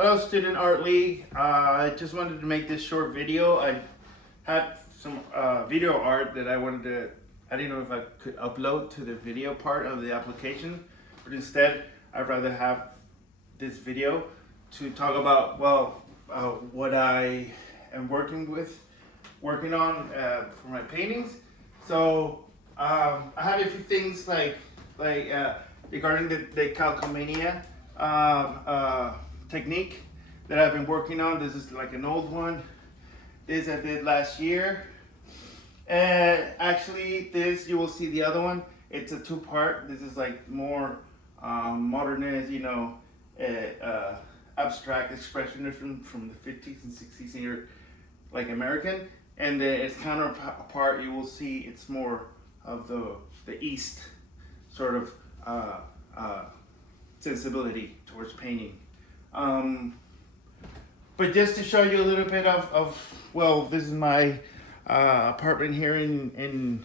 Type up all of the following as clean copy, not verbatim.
Hello, Student Art League. I just wanted to make this short video. I had some video art that I didn't know if I could upload to the video part of the application, but instead I'd rather have this video to talk about, what I am working on for my paintings. So I have a few things regarding the Decalcomania technique that I've been working on. This is like an old one. This I did last year. And actually this, you will see the other one. It's a two-part. This is like more modernist, abstract expressionism from the 50s and 60s here, like American. And its counterpart, you will see it's more of the East sort of sensibility towards painting. But just to show you a little bit of this is my apartment here in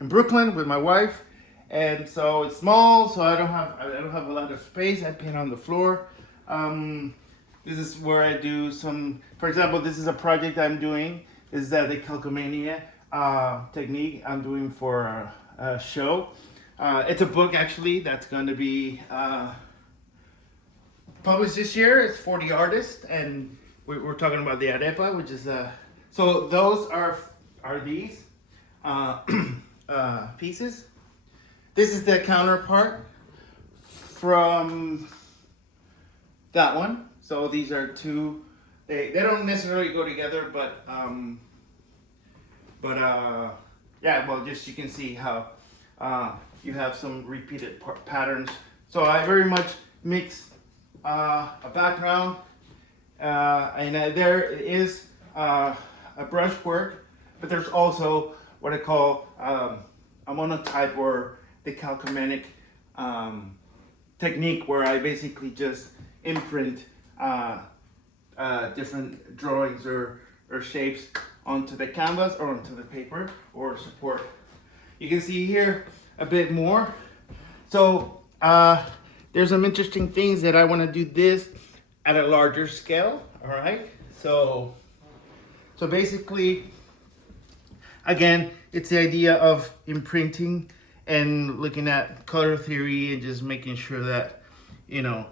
Brooklyn with my wife, and so it's small, so I don't have a lot of space. I paint on the floor. This is where I do some. For example, this is a project I'm doing. This is the Decalcomania technique I'm doing for a show. It's a book actually that's going to be published this year. It's 40 artists, and we're talking about the arepa, which is so those are these pieces. This is the counterpart from that one. So these are two. They don't necessarily go together, but yeah. Well, just you can see how you have some repeated patterns. So I very much mix a background, and there is a brushwork, but there's also what I call a monotype or decalcomanic technique, where I basically just imprint different drawings or shapes onto the canvas or onto the paper or support. You can see here a bit more. So there's some interesting things that I want to do this at a larger scale. All right. So basically, again, it's the idea of imprinting and looking at color theory and just making sure that, in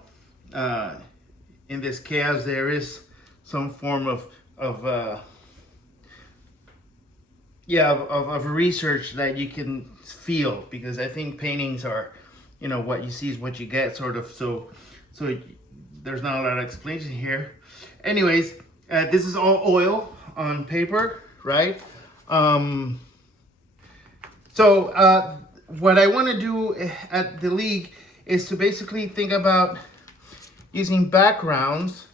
this chaos, there is some form of research that you can feel, because I think paintings are, what you see is what you get, sort of. So there's not a lot of explanation here. Anyways, this is all oil on paper, right? So what I want to do at the league is to basically think about using backgrounds.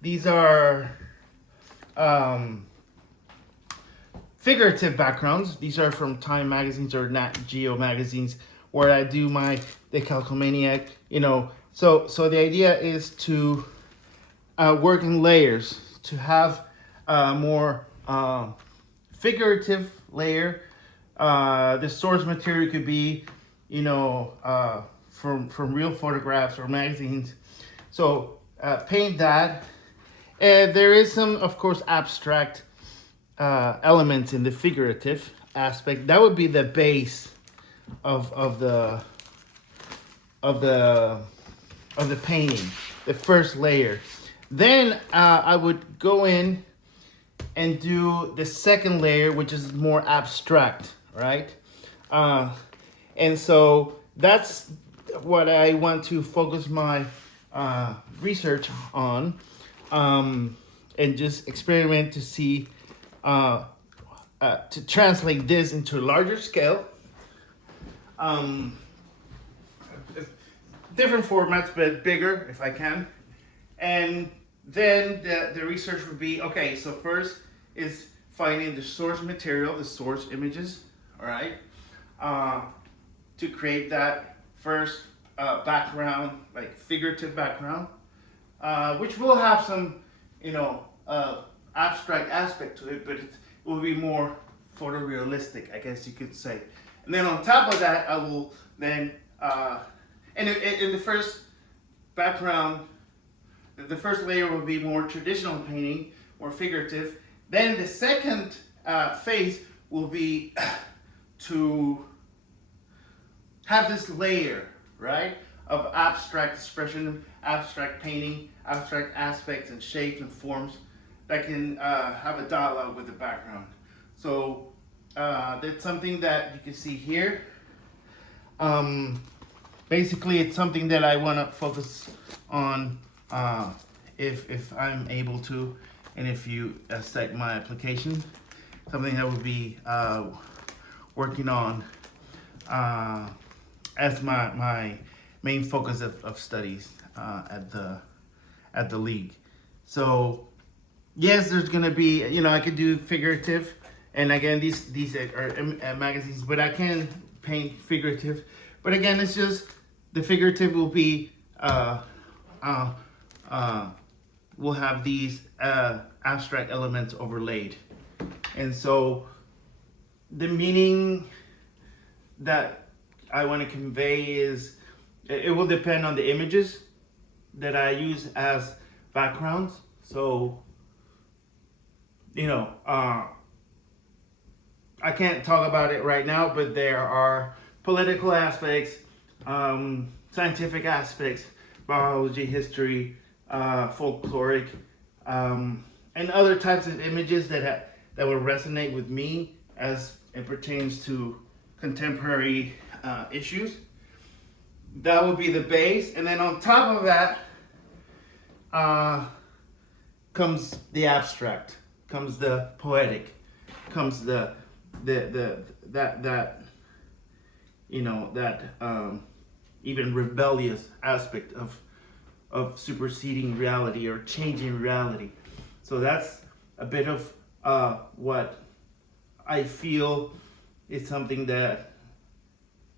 These are figurative backgrounds. These are from Time magazines or Nat Geo magazines, where I do my Decalcomania, So the idea is to work in layers, to have a more figurative layer. The source material could be, from real photographs or magazines. So paint that. And there is some, of course, abstract elements in the figurative aspect. That would be the base of the painting, the first layer. Then I would go in and do the second layer, which is more abstract, right? And so that's what I want to focus my research on, and just experiment to see, to translate this into a larger scale. Different formats, but bigger if I can. And then the research would be, okay, so first is finding the source material, the source images, all right? To create that first background, like figurative background, which will have some, abstract aspect to it, but it will be more photorealistic, I guess you could say. And then on top of that, I will then, and in the first background, the first layer will be more traditional painting, more figurative. Then the second phase will be to have this layer, right, of abstract expression, abstract painting, abstract aspects and shapes and forms that can have a dialogue with the background. So that's something that you can see here. Basically, it's something that I want to focus on if I'm able to, and if you accept my application. Something that will be working on as my main focus of studies at the league. So yes, there's gonna be, I could do figurative, and again these are magazines, but I can paint figurative. But again, it's just the figurative will be we'll have these abstract elements overlaid. And so the meaning that I want to convey is, it will depend on the images that I use as backgrounds. So, I can't talk about it right now, but there are political aspects, scientific aspects, biology, history, folkloric, and other types of images that will resonate with me as it pertains to contemporary issues. That will be the base, and then on top of that comes the abstract, comes the poetic, comes that even rebellious aspect of superseding reality or changing reality. So that's a bit of what I feel is something that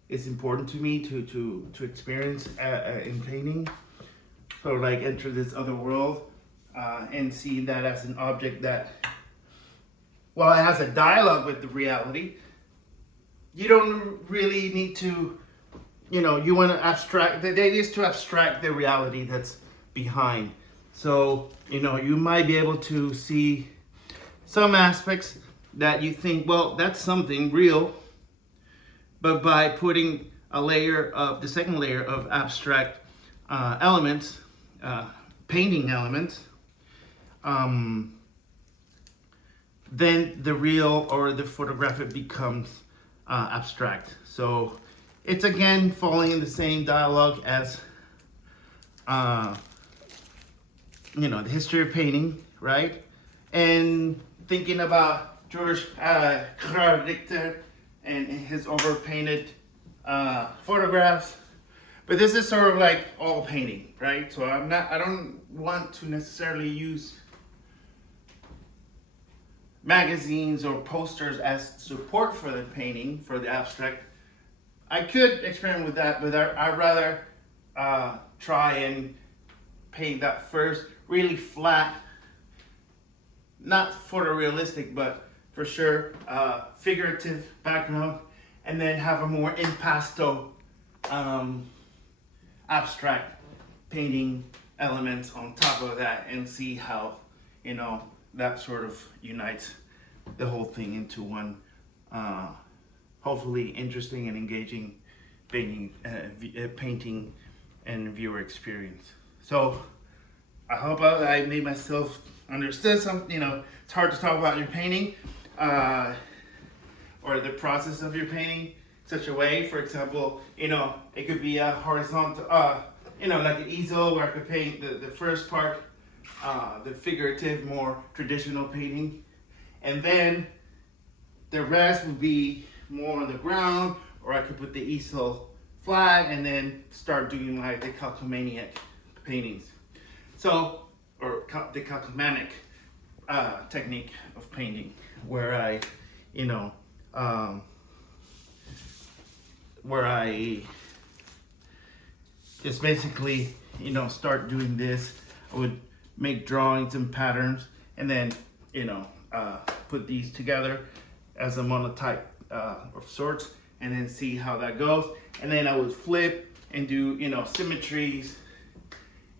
is important to me to experience in painting. So like enter this other world and see that as an object that, while it has a dialogue with the reality, you don't really need to, you want to abstract, the idea is to abstract the reality that's behind. So, you might be able to see some aspects that you think, well, that's something real, but by putting the second layer of abstract elements, painting elements, then the real or the photographic becomes abstract. So it's again falling in the same dialogue as the history of painting, right? And thinking about George Richter and his overpainted photographs. But this is sort of like all painting, right? So I don't want to necessarily use magazines or posters as support for the painting, for the abstract. I could experiment with that, but I'd rather try and paint that first, really flat, not photorealistic, but for sure figurative background, and then have a more impasto abstract painting elements on top of that, and see how that sort of unites the whole thing into one hopefully interesting and engaging painting and viewer experience. So I hope I made myself understood something. It's hard to talk about your painting or the process of your painting in such a way. For example, it could be a horizontal, like an easel, where I could paint the first part, the figurative, more traditional painting, and then the rest would be more on the ground, or I could put the easel flat and then start doing my Decalcomania paintings. So, or Decalcomanic technique of painting, where I, where I just basically, start doing this. I would make drawings and patterns, and then, put these together as a monotype of sorts, and then see how that goes. And then I would flip and do, symmetries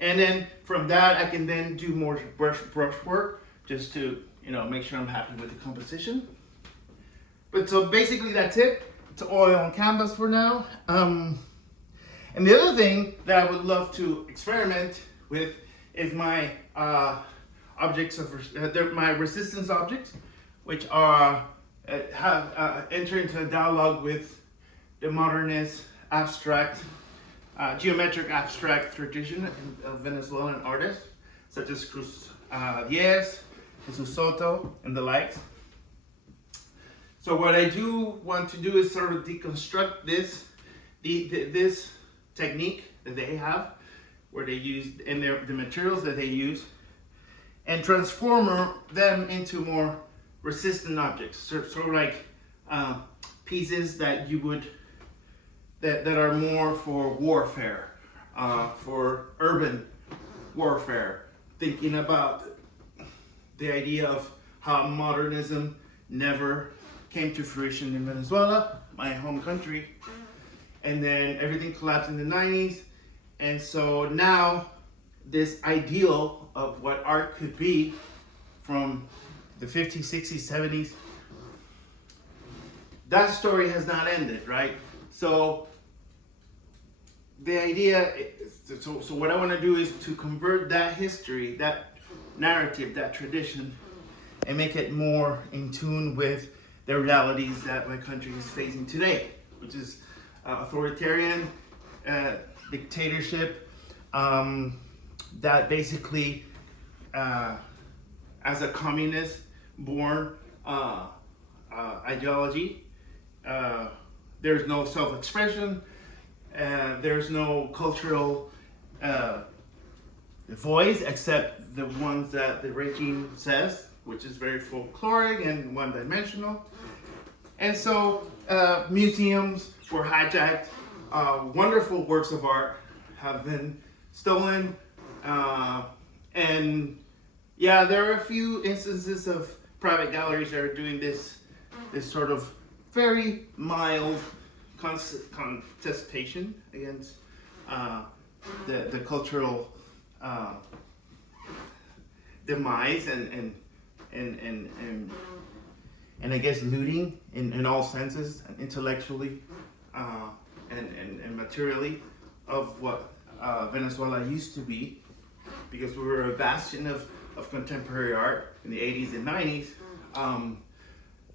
And then from that, I can then do more brush work just to, you know, make sure I'm happy with the composition. But so basically that's it. It's oil on canvas for now. And the other thing that I would love to experiment with is my objects of my resistance objects, which are have entered into a dialogue with the modernist abstract, geometric abstract tradition of Venezuelan artists such as Cruz Diaz, Jesus Soto, and the likes. So what I do want to do is sort of deconstruct this technique that they have, where they use in the materials that they use, and transform them into more resistant objects, sort of like pieces that you would that are more for warfare, for urban warfare, thinking about the idea of how modernism never came to fruition in Venezuela, my home country, and then everything collapsed in the 90s. And so now this ideal of what art could be from the 50s, 60s, 70s, that story has not ended, right? So the idea, so what I want to do is to convert that history, that narrative, that tradition, and make it more in tune with the realities that my country is facing today, which is authoritarian dictatorship, that basically, as a communist born ideology, there's no self-expression, there's no cultural voice except the ones that the regime says, which is very folkloric and one-dimensional. And so museums were hijacked, wonderful works of art have been stolen, and yeah, there are a few instances of private galleries that are doing this sort of very mild contestation against the cultural demise and I guess looting in all senses, intellectually and materially, of what Venezuela used to be, because we were a bastion of contemporary art in the 80s and 90s,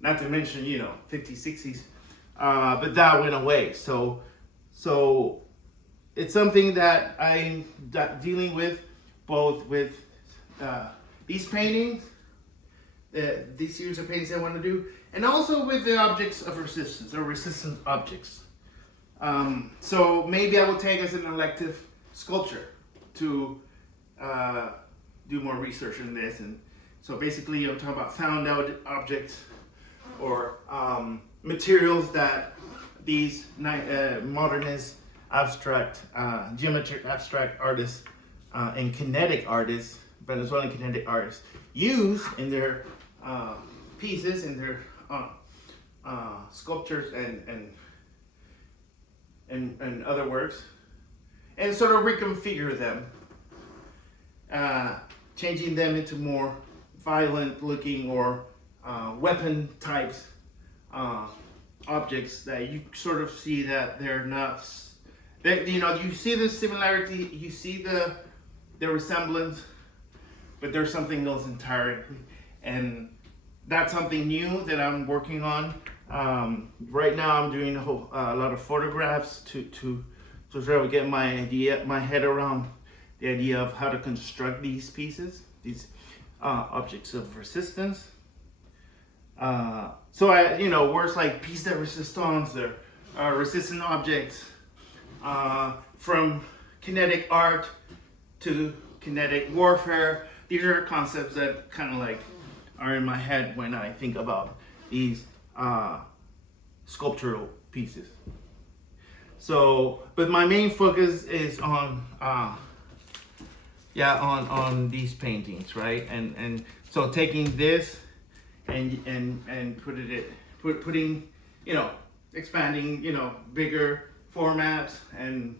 not to mention, 50s, 60s, but that went away. So it's something that I'm dealing with, both with these paintings, these series of paintings I want to do, and also with the objects of resistance, or resistant objects. So maybe I will take as an elective sculpture to do more research in this. And so basically I'm talking about found out objects, or materials that these modernist abstract, geometric abstract artists and kinetic artists, Venezuelan kinetic artists, use in their pieces, in their sculptures and other works, and sort of reconfigure them, changing them into more violent looking or weapon types objects that you sort of see that they're not, that, you see the similarity, you see the resemblance, but there's something else entirely. And that's something new that I'm working on. Right now I'm doing a lot of photographs to sort of get my head around the idea of how to construct these pieces, these objects of resistance. So words like piece de resistance, they're resistant objects, from kinetic art to kinetic warfare. These are concepts that kind of like are in my head when I think about these sculptural pieces. So, but my main focus is on these paintings, right? And so taking this and putting expanding, bigger formats and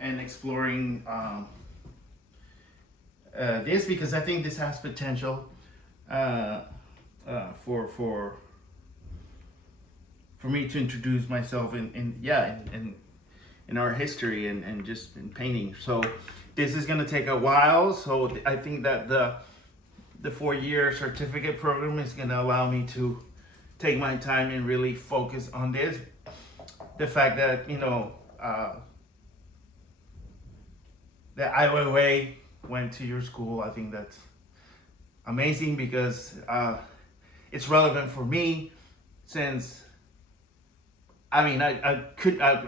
exploring this because I think this has potential for me to introduce myself in our history and just in painting. So this is gonna take a while. So I think that the 4-year certificate program is gonna allow me to take my time and really focus on this. The fact that that Ai Weiwei went to your school, I think that's amazing because it's relevant for me, since I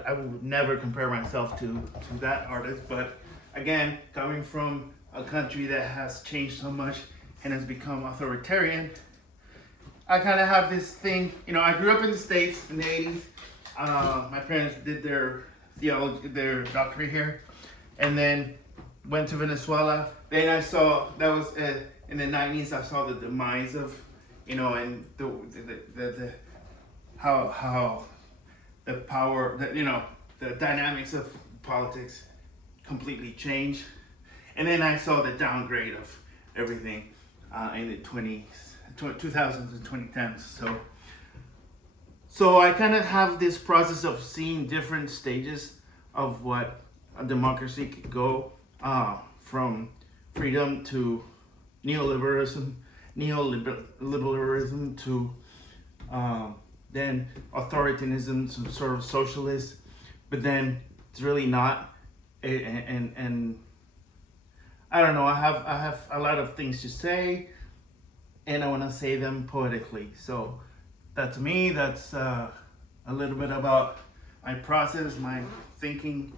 would never compare myself to that artist, but again, coming from a country that has changed so much and has become authoritarian, I kind of have this thing. I grew up in the States in the 80s. My parents did their theology, their doctorate here, and then went to Venezuela. Then I saw, that was in the 90s, I saw the demise of, and the how the power, the dynamics of politics completely changed. And then I saw the downgrade of everything in the 2000s and 2010s. So I kind of have this process of seeing different stages of what a democracy could go, from freedom to neoliberalism to then authoritarianism to sort of socialist, but then it's really not. And I don't know. I have a lot of things to say, and I want to say them poetically. So to me, that's a little bit about my process, my thinking,